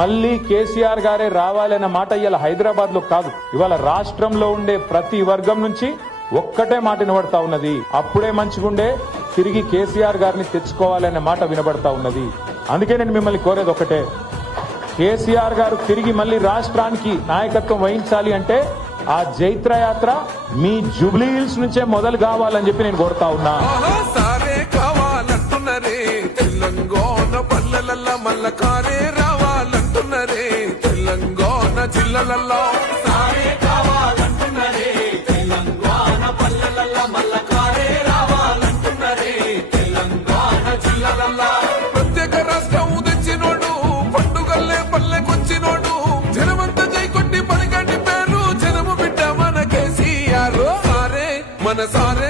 మళ్ళీ కేసీఆర్ గారే రావాలన్న మాట ఇవాళ హైదరాబాద్ లో కాదు, ఇవాళ రాష్ట్రంలో ఉండే ప్రతి వర్గం నుంచి ఒక్కటే మాట వినబడతా ఉన్నది. అప్పుడే మంచిగుండే తిరిగి కేసీఆర్ గారిని తెచ్చుకోవాలనే మాట వినబడతా ఉన్నది. అందుకే నేను మిమ్మల్ని కోరేది ఒకటే, కేసీఆర్ గారు తిరిగి మళ్ళీ రాష్ట్రానికి నాయకత్వం వహించాలి అంటే ఆ జైత్ర యాత్ర మీ జూబ్లీ హిల్స్ నుంచే మొదలు కావాలని చెప్పి నేను కోరుతా ఉన్నా. తెలంగాణ పల్లెలల్లా మల్ల కారే రావాలంటున్నరే, తెలంగాణ జిల్లలల్లో సారే కావాలంటున్నరే, తెలంగాణ పల్లెలల్లా మల్ల కారే రావాలంటున్నరే, తెలంగాణ జిల్లలల్లో ప్రత్యేక రాష్ట్రం తెచ్చినోడు పండుగల్లే పల్లెకొచ్చినోడు, జనమంతా జై కొట్టి పలికండి పేరు జనము బిడ్డ మన కేసీఆర్. సారే మన సారే